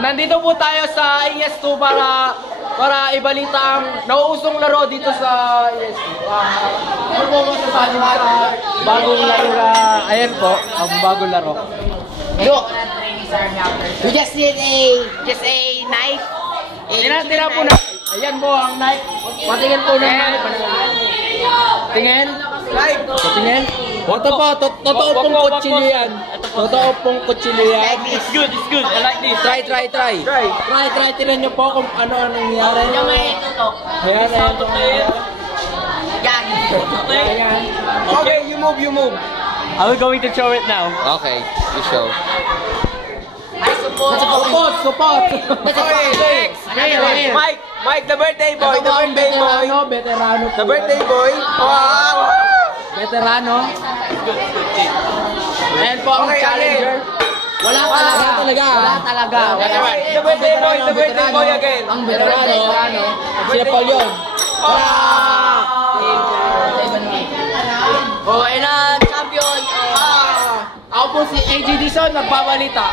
Nandito po tayo sa ES2 para ibalita ang nauusong laro dito sa ES2. Ano po masasabi sa bagong laro na, ayan po, ang bagong laro. We just need a knife. Tira po na. Ayan po ang knife. Patingin po ng knife. Tingin. Patingin. Ito po, totoo pong kutsilyo yan. Totoo pong kutsilyo yan. It's good. I like this. Try. Tinan nyo po kung ano nangyari. Yung may tutok. Ayan. Yan. Okay, you move. I'm going to show it now. Okay, you show. I support. Support. Mike, the birthday boy. Veterano. The birthday boy. Wow. Veterano. Ayan po ang challenger. Wala talaga. The birthday boy again. Ang veterano. Siya Paul yun. Oh, and champion. Ako po si AJ Dizon, nagbabalita.